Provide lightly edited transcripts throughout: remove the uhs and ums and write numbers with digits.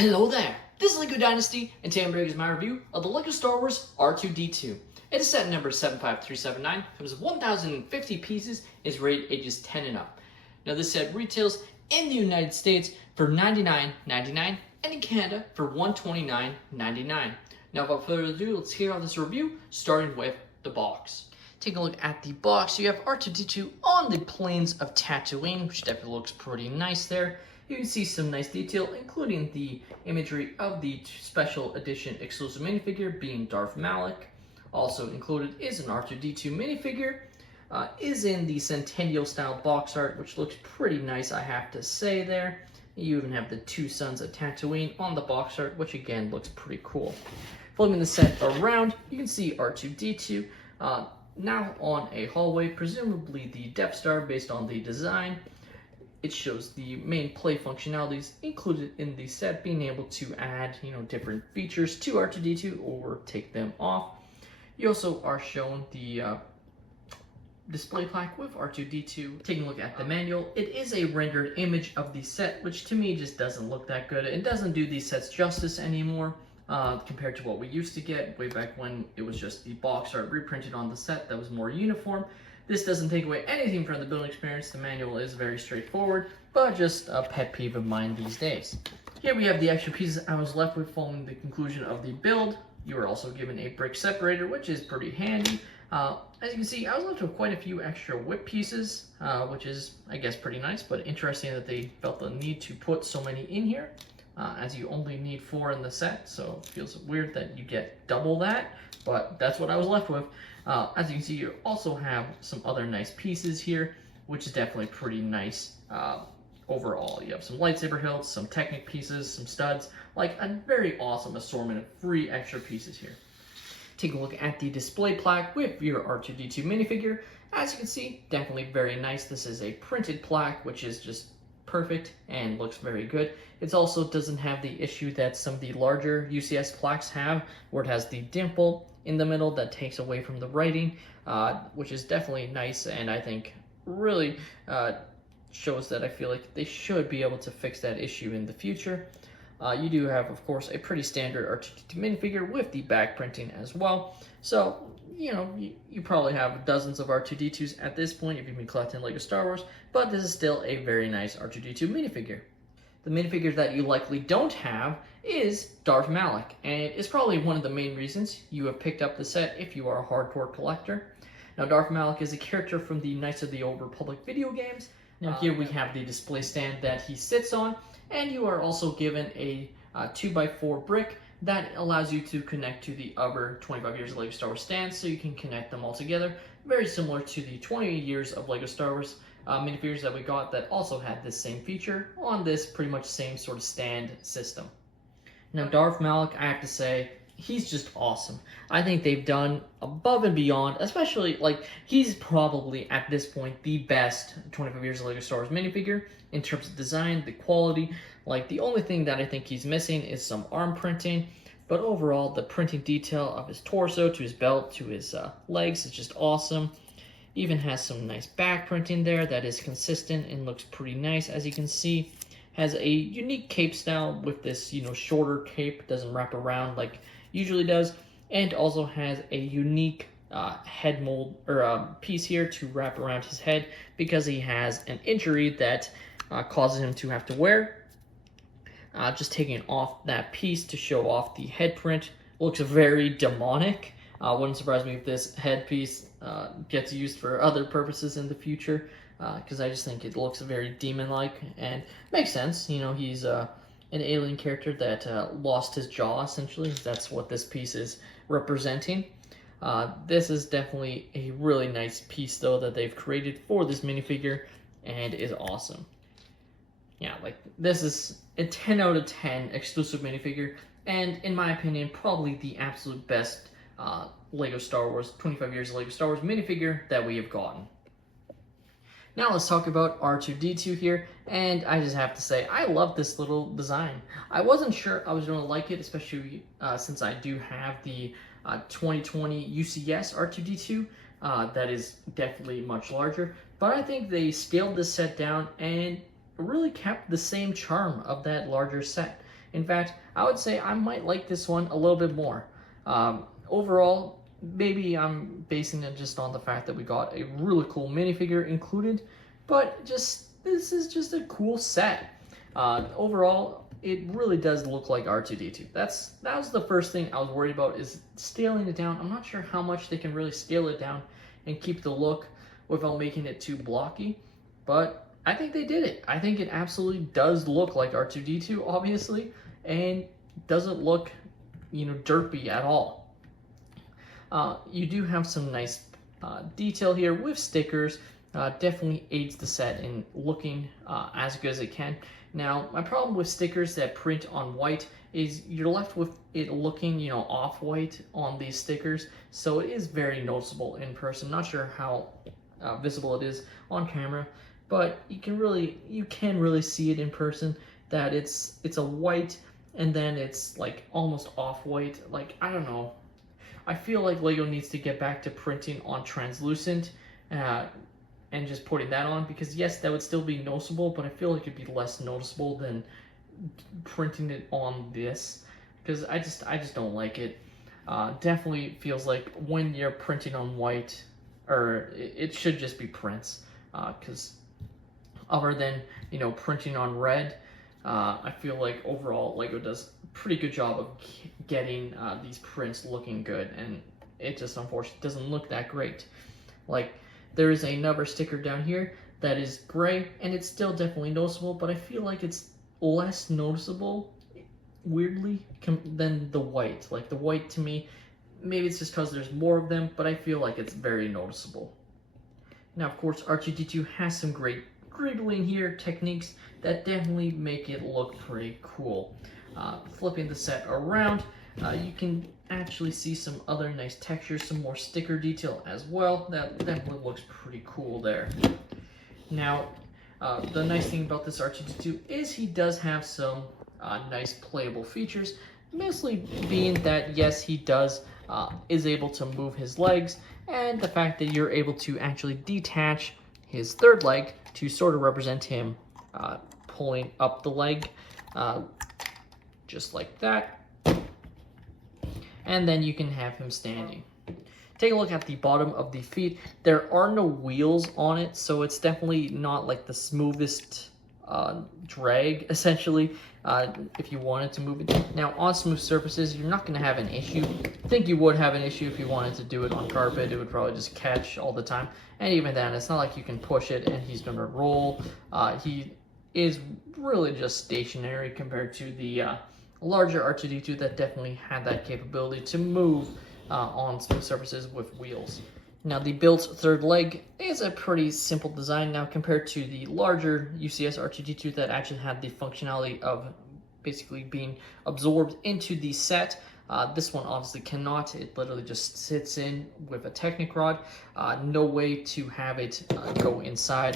Hello there, this is LEGO Dynasty, and today I'm bringing you my review of the LEGO Star Wars R2D2. It is set number 75379, comes with 1,050 pieces, is rated ages 10 and up. Now this set retails in the United States for $99.99 and in Canada for $129.99. Now without further ado, let's hear out this review, starting with the box. Take a look at the box. You have R2D2 on the plains of Tatooine, which definitely looks pretty nice there. You can see some nice detail, including the imagery of the special edition exclusive minifigure being Darth Malik. Also included is an R2D2 minifigure. Is in the Centennial style box art, which looks pretty nice, I have to say there. You even have the two sons of Tatooine on the box art, which again looks pretty cool. Flipping the set around, you can see R2D2 now on a hallway, presumably the Death Star based on the design. It shows the main play functionalities included in the set, being able to add, different features to R2D2 or take them off. You also are shown the display plaque with R2D2. Taking a look at the manual, it is a rendered image of the set, which to me just doesn't look that good. It doesn't do these sets justice anymore compared to what we used to get way back when it was just the box art reprinted on the set that was more uniform. This doesn't take away anything from the building experience. The manual is very straightforward, but just a pet peeve of mine these days. Here we have the extra pieces I was left with following the conclusion of the build. You are also given a brick separator, which is pretty handy. As you can see, I was left with quite a few extra whip pieces, which is, I guess, pretty nice, but interesting that they felt the need to put so many in here, as you only need 4 in the set, so it feels weird that you get double that, but that's what I was left with. As you can see, you also have some other nice pieces here, which is definitely pretty nice overall. You have some lightsaber hilts, some Technic pieces, some studs, like a very awesome assortment of free extra pieces here. Take a look at the display plaque with your R2D2 minifigure. As you can see, definitely very nice. This is a printed plaque, which is just perfect and looks very good. It also doesn't have the issue that some of the larger UCS plaques have, where it has the dimple in the middle that takes away from the writing, which is definitely nice, and I think really shows that I feel like they should be able to fix that issue in the future. You do have, of course, a pretty standard R2D2 minifigure with the back printing as well. So, you probably have dozens of R2D2s at this point if you've been collecting LEGO Star Wars, but this is still a very nice R2D2 minifigure. The minifigure that you likely don't have is Darth Malik, and it's probably one of the main reasons you have picked up the set if you are a hardcore collector. Now, Darth Malik is a character from the Knights of the Old Republic video games. Now here we have the display stand that he sits on, and you are also given a 2x4 brick that allows you to connect to the other 25 years of LEGO Star Wars stands, so you can connect them all together. Very similar to the 20 years of LEGO Star Wars minifigures that we got that also had this same feature on this pretty much same sort of stand system. Now Darth Malik, I have to say, he's just awesome. I think they've done above and beyond, especially, he's probably, at this point, the best 25 years of LEGO Star Wars minifigure in terms of design, the quality. The only thing that I think he's missing is some arm printing, but overall, the printing detail of his torso, to his belt, to his legs is just awesome. Even has some nice back printing there that is consistent and looks pretty nice, as you can see. Has a unique cape style with this, shorter cape, doesn't wrap around like usually does, and also has a unique head mold or piece here to wrap around his head because he has an injury that causes him to have to wear. Just taking off that piece to show off the head print looks very demonic. Wouldn't surprise me if this headpiece gets used for other purposes in the future, because I just think it looks very demon-like and makes sense. He's an alien character that lost his jaw, essentially. That's what this piece is representing. This is definitely a really nice piece, though, that they've created for this minifigure, and is awesome. Yeah, this is a 10 out of 10 exclusive minifigure, and in my opinion, probably the absolute best LEGO Star Wars, 25 years of LEGO Star Wars minifigure that we have gotten. Now let's talk about R2D2 here, and I just have to say, I love this little design. I wasn't sure I was going to like it, especially since I do have the 2020 UCS R2D2 that is definitely much larger, but I think they scaled this set down and really kept the same charm of that larger set. In fact, I would say I might like this one a little bit more. Overall, maybe I'm basing it just on the fact that we got a really cool minifigure included, but this is just a cool set. Overall, it really does look like R2D2. That was the first thing I was worried about, is scaling it down. I'm not sure how much they can really scale it down and keep the look without making it too blocky, but I think they did it. I think it absolutely does look like R2D2, obviously, and doesn't look, derpy at all. You do have some nice detail here with stickers. Definitely aids the set in looking as good as it can. Now, my problem with stickers that print on white is you're left with it looking, off-white on these stickers, so it is very noticeable in person. Not sure how visible it is on camera, but you can really see it in person that it's a white and then it's like almost off-white. Like, I don't know. I feel like LEGO needs to get back to printing on translucent and just putting that on, because yes, that would still be noticeable, but I feel like it'd be less noticeable than printing it on this, because I just don't like it. Definitely feels like when you're printing on white, or it should just be prints, because other than printing on red, I feel like overall LEGO does a pretty good job of getting these prints looking good, and it just unfortunately doesn't look that great. Like, there is another sticker down here that is gray, and it's still definitely noticeable, but I feel like it's less noticeable, weirdly, than the white. Like, the white, to me, maybe it's just because there's more of them, but I feel like it's very noticeable. Now, of course, R2D2 has some great gribbling here techniques that definitely make it look pretty cool. Flipping the set around, you can actually see some other nice textures, some more sticker detail as well. That definitely looks pretty cool there. Now, the nice thing about this R2D2 is he does have some nice playable features, mostly being that, yes, he is able to move his legs, and the fact that you're able to actually detach his third leg to sort of represent him pulling up the leg, just like that. And then you can have him standing. Take a look at the bottom of the feet. There are no wheels on it, so it's definitely not like the smoothest drag, essentially, if you wanted to move it. Now, on smooth surfaces, you're not going to have an issue. I think you would have an issue if you wanted to do it on carpet. It would probably just catch all the time. And even then, it's not like you can push it and he's going to roll. He is really just stationary compared to the larger R2D2 that definitely had that capability to move on smooth surfaces with wheels. Now, the built third leg is a pretty simple design now compared to the larger UCS R2D2 that actually had the functionality of basically being absorbed into the set. This one obviously cannot. It literally just sits in with a Technic rod. No way to have it go inside.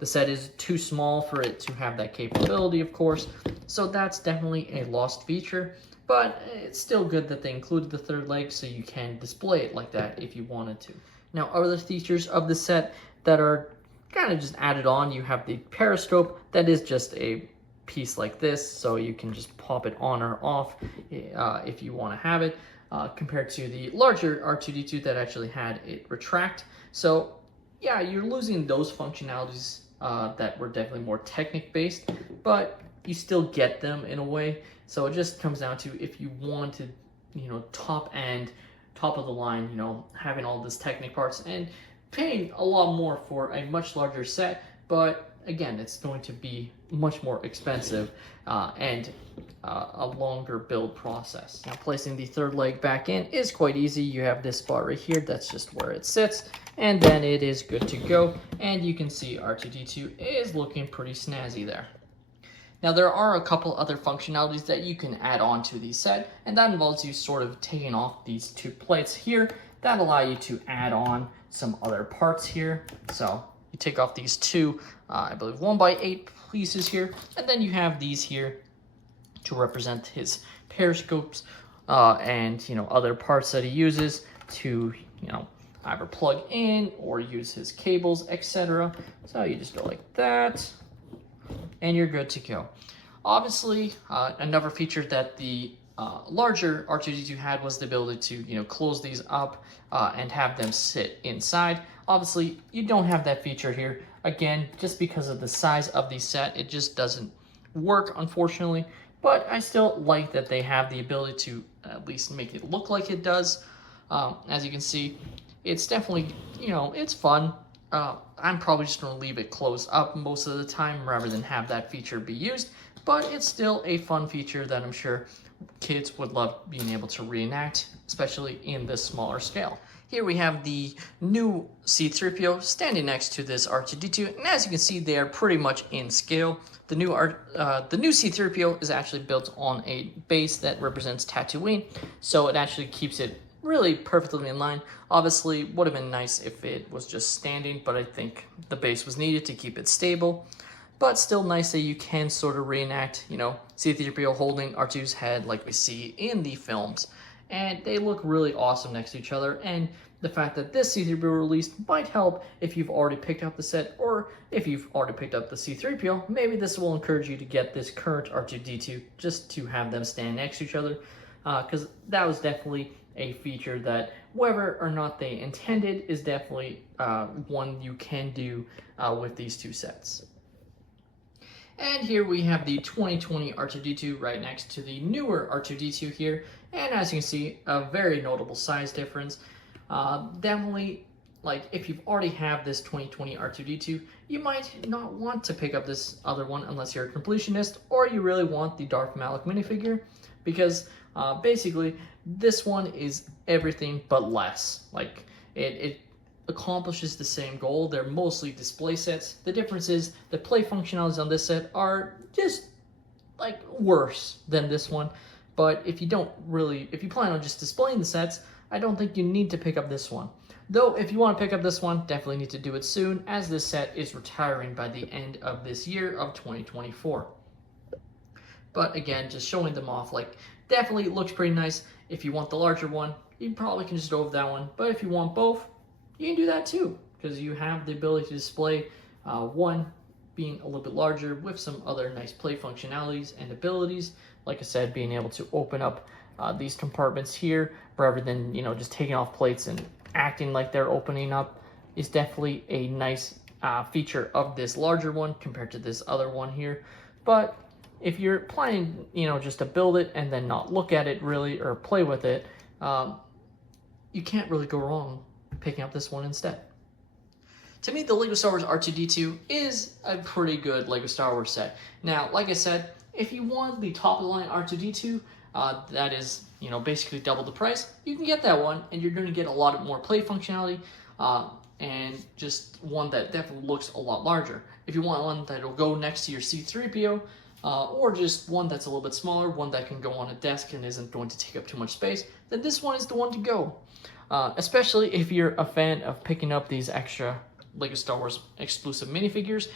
The set is too small for it to have that capability, of course. So that's definitely a lost feature. But it's still good that they included the third leg so you can display it like that if you wanted to. Now, other features of the set that are kind of just added on, you have the periscope. That is just a piece like this, so you can just pop it on or off if you want to have it, compared to the larger R2D2 that actually had it retract. So yeah, you're losing those functionalities that were definitely more Technic based, but you still get them in a way. So it just comes down to if you wanted, top of the line, having all this Technic parts and paying a lot more for a much larger set, but again, it's going to be much more expensive and a longer build process. Now, placing the third leg back in is quite easy. You have this spot right here, that's just where it sits, and then it is good to go. And you can see R2D2 is looking pretty snazzy there. Now, there are a couple other functionalities that you can add on to the set, and that involves you sort of taking off these two plates here that allow you to add on some other parts here. So you take off these two, I believe 1x8 pieces here, and then you have these here to represent his periscopes and other parts that he uses to either plug in or use his cables, etc. So you just go like that, and you're good to go. Obviously, another feature that the larger R2D2 had was the ability to, you know, close these up and have them sit inside. Obviously, you don't have that feature here. Again, just because of the size of the set, it just doesn't work, unfortunately. But I still like that they have the ability to at least make it look like it does. As you can see, it's definitely, you know, it's fun. I'm probably just going to leave it closed up most of the time rather than have that feature be used. But it's still a fun feature that I'm sure kids would love being able to reenact, especially in this smaller scale. Here we have the new C-3PO standing next to this R2D2, and as you can see, they are pretty much in scale. The new C-3PO is actually built on a base that represents Tatooine, so it actually keeps it really perfectly in line. Obviously, would have been nice if it was just standing, but I think the base was needed to keep it stable. But still nice that you can sort of reenact, you know, C-3PO holding R2's head like we see in the films. And they look really awesome next to each other, and the fact that this C-3PO release might help if you've already picked up the set, or if you've already picked up the C-3PO, maybe this will encourage you to get this current R2D2 just to have them stand next to each other, because that was definitely a feature that, whether or not they intended, is definitely one you can do with these two sets. And here we have the 2020 R2D2 right next to the newer R2D2 here. And as you can see, a very notable size difference. Definitely, like, if you've already have this 2020 R2D2, you might not want to pick up this other one unless you're a completionist or you really want the Darth Malik minifigure, because basically this one is everything but less. Like, it accomplishes the same goal. They're mostly display sets. The difference is the play functionalities on this set are just like worse than this one. But if you plan on just displaying the sets, I don't think you need to pick up this one. Though if you want to pick up this one, definitely need to do it soon, as this set is retiring by the end of this year of 2024. But again, just showing them off, like, definitely looks pretty nice. If you want the larger one, you probably can just go with that one. But if you want both, you can do that too, because you have the ability to display one being a little bit larger with some other nice play functionalities and abilities. Like I said, being able to open up these compartments here rather than, you know, just taking off plates and acting like they're opening up is definitely a nice feature of this larger one compared to this other one here. But if you're planning, you know, just to build it and then not look at it really or play with it, you can't really go wrong picking up this one instead. To me, the LEGO Star Wars R2D2 is a pretty good LEGO Star Wars set. Now, like I said, if you want the top of the line R2D2, that is, you know, basically double the price, you can get that one, and you're going to get a lot more play functionality, and just one that definitely looks a lot larger. If you want one that'll go next to your C-3PO, or just one that's a little bit smaller, one that can go on a desk and isn't going to take up too much space, then this one is the one to go. Especially if you're a fan of picking up these extra LEGO Star Wars exclusive minifigures,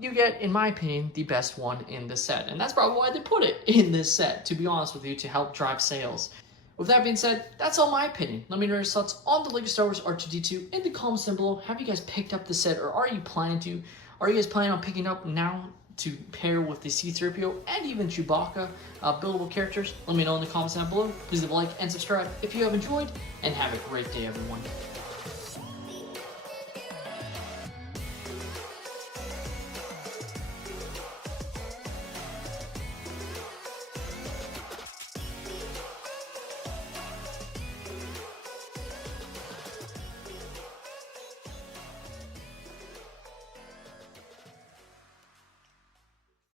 you get, in my opinion, the best one in this set. And that's probably why they put it in this set, to be honest with you, to help drive sales. With that being said, that's all my opinion. Let me know your thoughts on the LEGO Star Wars R2D2 in the comments down below. Have you guys picked up the set, or are you planning to? Are you guys planning on picking up now to pair with the C-3PO and even Chewbacca buildable characters? Let me know in the comments down below. Please leave a like and subscribe if you have enjoyed, and have a great day, everyone.